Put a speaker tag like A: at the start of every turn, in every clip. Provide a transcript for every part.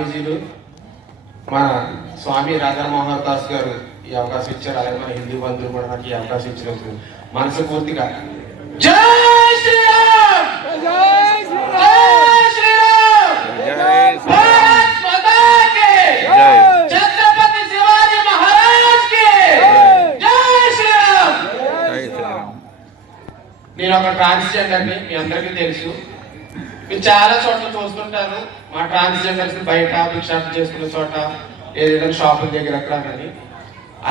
A: స్వామీజీలు మన స్వామి రాధామోహన్ దాస్ గారు ఈ అవకాశం ఇచ్చారు. అలాగే మన హిందూ బంధువులు కూడా నాకు ఈ అవకాశం ఇచ్చినందుకు మనసు పూర్తిగా జై శ్రీరామ్! జై శ్రీరామ్! భారత్ మాతా కి
B: జై.
A: ఛత్రపతి శివాజీ మహారాజ్కి జై శ్రీరామ్!
B: జై శ్రీరామ్.
A: నేను ఒక ట్రాన్స్జెండర్ని మీ అందరికీ తెలుసు. మీరు చాలా చోట్ల చూస్తుంటారు. మా ట్రాన్స్జెండర్స్ బయట భిక్షాటన చేసుకున్న చోట ఏదైనా షాపుల దగ్గర అక్కడ అని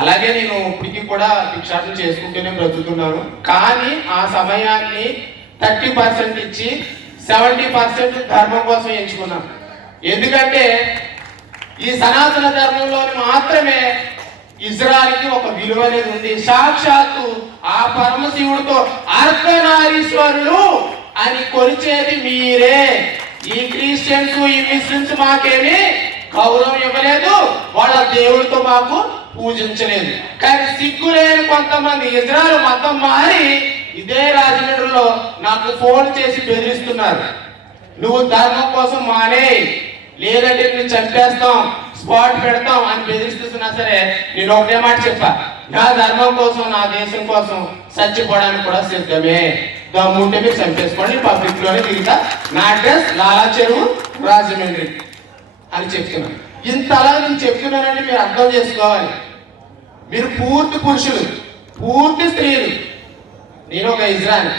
A: అలాగే నేను ఇప్పటికీ కూడా భిక్షాటన చేసుకుంటూనే బ్రతుకుతున్నాను. కానీ ఆ సమయాన్ని థర్టీ పర్సెంట్ ఇచ్చి సెవెంటీ పర్సెంట్ ధర్మం కోసం ఎంచుకున్నాను. ఎందుకంటే ఈ సనాతన ధర్మంలో మాత్రమే ఇజ్రాయల్కి ఒక విలువ అనేది ఉంది. సాక్షాత్తు ఆ పరమశివుడితో అర్ధనారీశ్వరుడు అని కొలిచేది మీరే. ఈ క్రిస్టియన్స్ ఈ ముస్లిమ్స్ మాకేమి గౌరవం ఇవ్వలేదు. వాళ్ళ దేవుడితో మాకు పూజించలేదు. కానీ సిగ్గులేని కొంతమంది ఇజ్రాయల్ మతం మారి ఇదే రాజమండ్రిలో నాకు ఫోన్ చేసి బెదిరిస్తున్నారు. నువ్వు ధర్మం కోసం మానే. లేదంటే నేను చంపేస్తాం స్పాట్ పెడతాం అని బెదిరిస్తున్నా సరే నేను ఒకటే మాట చెప్పా. నా ధర్మం కోసం నా దేశం కోసం చచ్చిపోవడానికి కూడా సిద్ధమే. దమ్ముంటే మీరు చంపేసుకోండి పబ్లిక్లోనే తిరుగుతా నా అడ్రస్ లాలా చెరువు రాజమండ్రి అని చెప్తున్నాను. ఇంతలా నేను చెప్తున్నానంటే మీరు అర్థం చేసుకోవాలి. మీరు పూర్తి పురుషులు పూర్తి స్త్రీలు. నేను ఒక ఇజ్రాయల్.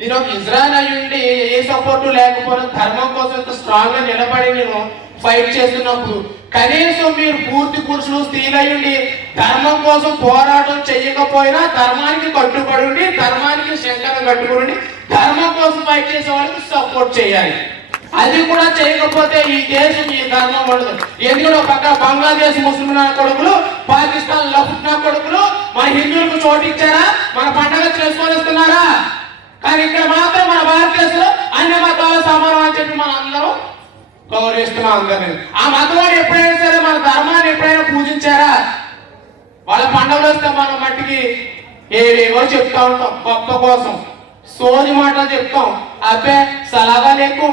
A: నేను ఒక ఇజ్రాయల్ అయి ఉండి ఏ సపోర్టు లేకపోవడం ధర్మం కోసం ఇంత స్ట్రాంగ్గా నిలబడి నేను ఫైట్ చేస్తున్నప్పుడు కనీసం మీరు పూర్తి పురుషులు స్త్రీలయ్యండి ధర్మం కోసం పోరాటం చేయకపోయినా ధర్మానికి కట్టుబడి ధర్మానికి శంకరం కట్టుకుని ధర్మం కోసం ఫైట్ చేసే వాళ్ళకి సపోర్ట్ చేయాలి. అది కూడా చేయకపోతే ఈ దేశం ఈ ధర్మం ఉండదు. ఎందుకంటే ఒక పక్క బంగ్లాదేశ్ ముస్లిం కొడుకులు పాకిస్తాన్ లఫ్ట్ కొడుకులు మన హిందువులకు చోటు ఇచ్చారా? మన పండగ చేసుకొని ఇస్తున్నారా కానీ ఇక్కడ మాత్రం మన భారతదేశంలో అన్ని మతాల సమానం అని చెప్పి మన అందరం గౌరవిస్తున్నాం అందరినీ. ఆ మతవాడు ఎప్పుడైనా సరే మన ధర్మాన్ని ఎప్పుడైనా పూజించారా? వాళ్ళ పండుగలు వస్తే మనం మట్టికి ఏవేవో చెప్తా ఉంటాం గొప్ప కోసం. సోది మాటలు చెప్తాం. అబ్బే సలాగా లేకు.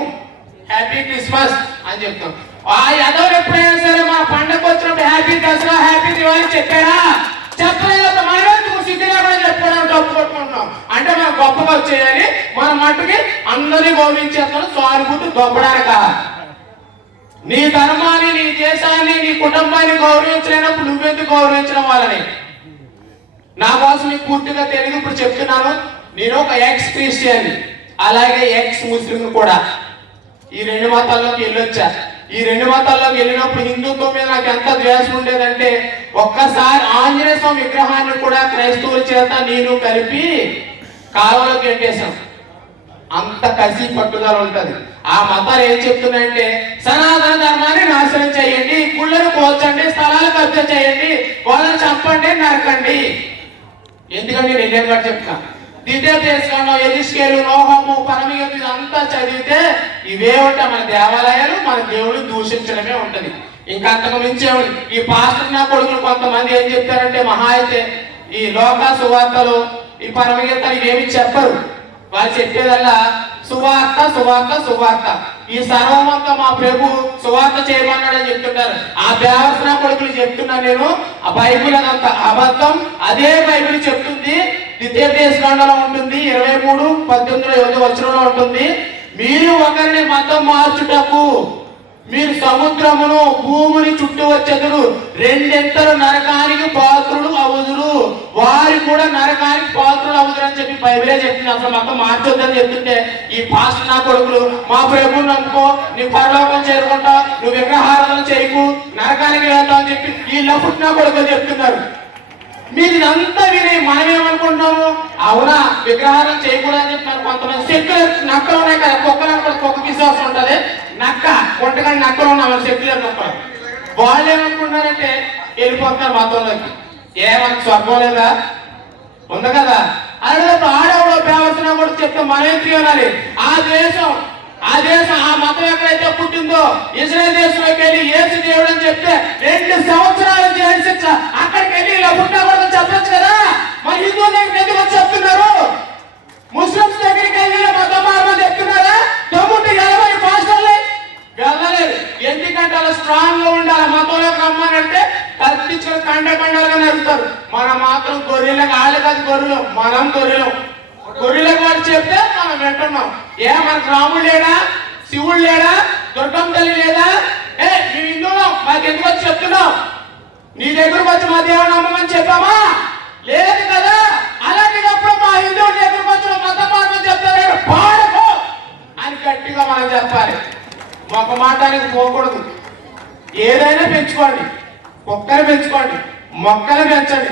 A: హ్యాపీ క్రిస్మస్ అని చెప్తాం. ఆ యాదవులు ఎప్పుడైనా సరే మన పండుగ వచ్చినప్పుడు హ్యాపీ దసరా హ్యాపీ దివాళీ చెప్పారా? చెప్పలేదు మనమే సిద్ధిగా కూడా చెప్పుకోవడం డబ్బు కొట్టుకుంటున్నాం. అంటే మనం గొప్పగా వచ్చేయాలి. మన మట్టుకి అందరినీ గౌరవించేస్తాం. సానుభూతి దొబ్బడానిక? నీ ధర్మాన్ని నీ దేశాన్ని నీ కుటుంబాన్ని గౌరవించలేనప్పుడు నువ్వెందుకు గౌరవించడం వాళ్ళని? నా కోసం నీకు పూర్తిగా తెలియదు ఇప్పుడు చెప్తున్నాను. నేను ఒక ఎక్స్ క్రిస్టియన్ అలాగే ఎక్స్ ముస్లిం కూడా. ఈ రెండు మతాల్లోకి వెళ్ళొచ్చా? ఈ రెండు మతాల్లోకి వెళ్ళినప్పుడు హిందుత్వం మీద నాకు ఎంత ద్వేషం ఉండేదంటే ఒక్కసారి ఆంజనేయ స్వామి విగ్రహాన్ని కూడా క్రైస్తవుల చేత నేను కలిపి కాలంలోకి ఎంటేశాం అంత కసి పట్టుదల ఉంటది. ఆ మతాలు ఏం చెప్తున్నాయంటే సనాతన ధర్మాన్ని నాశనం చేయండి గుళ్ళను కోల్చండి స్థలాలు కబ్జా చేయండి వాళ్ళని చంపండి నరకండి. ఎందుకంటే నేను వెళ్ళాను కూడా చెప్తా. ద్వితీయ దేశంలో ఎదిస్కేలు నోహము అంతా ఇదంతా చదివితే ఇవే ఉంటాయి మన దేవాలయాలు మన దేవుడు దూషించడమే ఉంటది. ఇంకా అంతకు మించి ఈ పాస్టర్ నా కొడుకులు కొంతమంది ఏం చెప్తారంటే మహా అయితే ఈ లోక సువార్తలు ఈ పరమగీతాలు ఇవేమి చెప్పరు. వాళ్ళు చెప్పేదల్లా సువార్త సువార్త సువార్త. ఈ సర్వమంతా మా ప్రభు సువార్త చేయమన్నాడని చెప్తుంటారు. ఆ దేవసన కొడుకులు చెప్తున్నా నేను ఆ బైబిల్ అదంతా అబద్ధం. అదే బైబిల్ చెప్తుంది. ద్వితీయ దేశకాండలో ఉంటుంది ఇరవై మూడు పద్దెనిమిది ఎనిమిది వచనంలో ఉంటుంది. మీరు ఒకరిని మతం మార్చుటకు మీరు సముద్రమును భూమిని చుట్టూ వచ్చెదరు. రెండెంతలు నరకానికి పాత్రులు అవుదురు. వారు కూడా నరకానికి పాత్రులు అవుదురు అని చెప్పి బైబిలే చెప్పింది అసలు మాకు మార్చొద్దని చెప్తుంటే ఈ పాస్టర్ నా కొడుకులు మా ప్రభు నమ్ముకో నీ పరలోకం చేరుకుంటా నువ్వు విగ్రహారాధన చేయకు నరకానికి వెళ్తావు అని చెప్పి ఈ లఫుట్ నా కొడుకులు చెప్తున్నారు. మీరు ఇదంతా విని మనం ఏమనుకుంటున్నాము అవునా విగ్రహాలను చేయకూడదని చెప్పినారు కొంతమంది. సెక్యులర్ నక్కలు ఉన్నాయి కదా కుక్కలు కూడా కుక్క విశ్వాసం ఉంటుంది. నక్క కొంటగాని నక్కలు ఉన్నాయి సెక్యులర్ నక్కలు వాళ్ళు ఏమనుకుంటారంటే వెళ్ళిపోతున్నారు మతంలోకి ఏమని స్వర్గం లేదా? ఉంది కదా? అడిగినప్పుడు ఆడవాడు పేవలసిన కూడా చెప్తే మనం తీయాలి ఆ దేశం ఆ దేశం ఆ మతం ఎక్కడైతే పుట్టిందో ఇజ్రాయల్ దేశంలోకి వెళ్ళి ఏసు దేవుడు అని చెప్తే రెండు సంవత్సరాలు జైలు శిక్ష. అక్కడికి వెళ్ళి ఇలా పుట్టకూడదు చెప్పచ్చు కదా? మరి హిందూ దగ్గరికి ఎందుకు వచ్చి చెప్తున్నారు ముస్లింస్ దగ్గరికి వెళ్ళి మతం మారమని చెప్తున్నారు? స్ట్రాంగ్గా ఉండాలి. మతంలోకి రమ్మానంటే కత్తించుకొని కండ కండాలుగా నడుపుతారు మనం మాత్రం గొర్రెలకు ఆళ్ళు కాదు గొర్రెలు మనం గొర్రెలు. గొర్రెలకు వాడు చెప్తే మనం వింటున్నాం. ఏ మనకు రాముడు లేడా? శివుడు లేడా? దుర్గం తల్లి లేదా? ఏ మేము హిందువులం మాకు ఎందుకు వచ్చి చెప్తున్నావు? నీ దగ్గరకు వచ్చి మా దేవుడు నమ్మమని చెప్పామా? లేదు కదా. అలాంటినప్పుడు మా హిందువుల దగ్గరకు వచ్చిన మత మార్గం చెప్తారు పాడకు అని గట్టిగా మనం చెప్పాలి. ఒక మాటానికి పోకూడదు. ఏదైనా పెంచుకోండి. కుక్కలు పెంచుకోండి. మొక్కలు పెంచండి.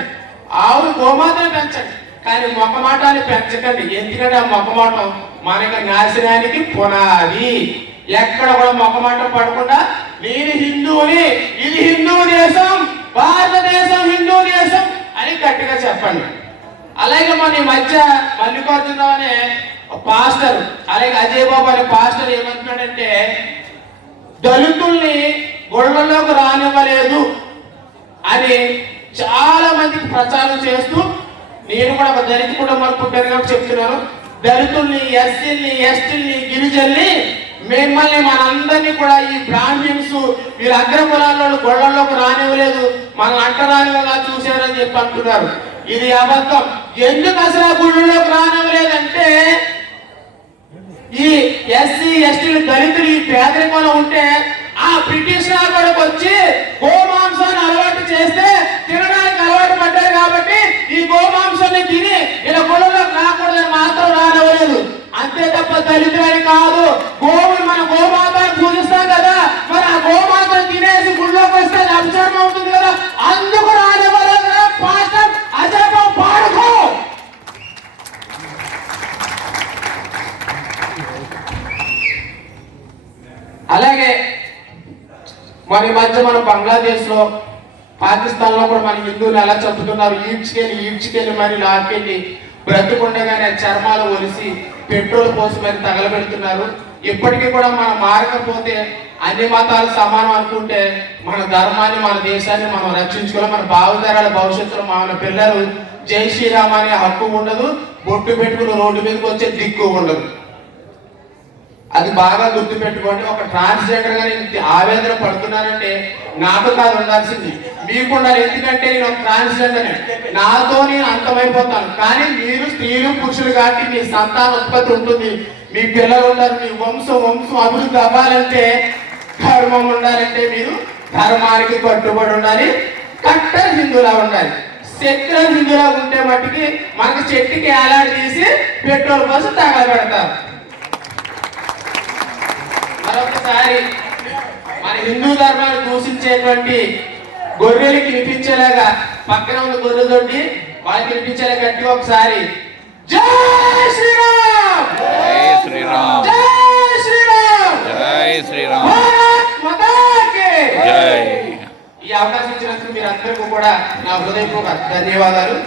A: ఆవులు గోమాతను పెంచండి. కానీ మొక్క పెంచకండి. ఎందుకంటే ఆ మొక్క మాటం మనకి నాశనానికి పునాది. ఎక్కడ కూడా మొక్క మాట పడకుండా నేను హిందువుని ఇది హిందూ దేశం భారతదేశం హిందూ దేశం అని గట్టిగా చెప్పండి. అలాగే మన ఈ మధ్య మల్లికార్జునరావు అనే పాస్టర్ అలాగే అజయ్ బాబు అనే పాస్టర్ ఏమంటున్నాడంటే దళితుల్ని గొడవల్లోకి రానివ్వలేదు అని చాలా మందికి ప్రచారం చేస్తూ నేను కూడా ఒక దళిత కుటుంబాలు పుట్టాను కాబట్టి చెప్తున్నాను. దళితుల్ని ఎస్సీల్ని ఎస్టీల్ని గిరిజల్ని మిమ్మల్ని మనందరినీ కూడా ఈ బ్రాహ్మిన్స్ వీళ్ళ అగ్ర కులాల్లో గొడవల్లోకి రానివ్వలేదు. మన అంటరానిగా చూశారని చెప్పి అంటున్నారు. ఇది అబద్ధం. ఎందుకు అసలు ఆ గుళ్ళలోకి రానివ్వలేదంటే ఈ ఎస్సీ ఎస్టీలు దళితులు ఈ పేదరికంలో ఉంటే ఆ బ్రిటిష్ రాకడికి వచ్చి గోమాంసాన్ని అలవాటు చేస్తే తినడానికి అలవాటు పడ్డారు కాబట్టి ఈ గోమాంసాన్ని తిని ఇలా గుళ్ళలోకి రాకూడదని మాత్రం రానివ్వలేదు. అంతే తప్ప దళితులని కాదు గోవులు మన గోమాతను పూజిస్తాం కదా మరి ఆ గోమాతను తినేసి గుళ్ళోకి వస్తే అది అభిషేకం అవుతుంది కదా అందుకు రానివ్వలేదు కదా పాస్టర్ అజయబాబు పాడుకో అలాగే మరి మధ్య మన బంగ్లాదేశ్లో పాకిస్తాన్లో కూడా మన హిందువులు ఎలా చెప్తున్నారు? ఈడ్చుకెళ్ళి ఈడ్చుకెళ్ళి మరి లాక్కెళ్ళి బ్రతుకుండగానే చర్మాలు ఒలిసి పెట్రోల్ పోసి మరి తగలబెడుతున్నారు. ఇప్పటికీ కూడా మనం మారకపోతే అన్ని మతాలు సమానం అనుకుంటే మన ధర్మాన్ని మన దేశాన్ని మనం రక్షించుకోవాలి. మన భావధారాల భవిష్యత్తులో మన పిల్లలు జై శ్రీరామ్ అనే హక్కు ఉండదు. బొట్టు పెట్టుకుని రోడ్డు మీదకి వచ్చే దిక్కు ఉండదు. అది బాగా గుర్తు పెట్టుకోండి. ఒక ట్రాన్స్జెండర్గా నేను ఆవేదన పడుతున్నానంటే నాతో కాదు ఉండాల్సింది. మీకు ఉండాలి. ఎందుకంటే నేను ఒక ట్రాన్స్జెండర్ నాతో నేను అంతమైపోతాను. కానీ మీరు స్త్రీలు పురుషులు కాబట్టి మీ సంతాన ఉత్పత్తి ఉంటుంది. మీ పిల్లలు ఉండాలి. మీ వంశం వంశం అభివృద్ధి అవ్వాలంటే ధర్మం ఉండాలంటే మీరు ధర్మానికి కట్టుబడి ఉండాలి. కట్టర్ హిందువులా ఉండాలి. సెక్యులర్ హిందువులా ఉంటే మట్టికి మనకి చెట్టుకి ఏలాడి తీసి పెట్రోల్ కోసం తగలబెడతారు. మరొకసారి మన హిందూ ధర్మాన్ని దూషించేటువంటి గొర్రెలకి వినిపించేలాగా పక్కన ఉన్న గొర్రె తోటి వాళ్ళకి వినిపించేలా గట్టిగా ఒకసారి. జై శ్రీరామ్!
B: జై శ్రీరామ్.
A: జై శ్రీరామ్!
B: జై శ్రీరామ్. జై.
A: ఈ అవకాశం ఇచ్చినందుకు మీరందరికీ కూడా నా హృదయపూర్వక ధన్యవాదాలు.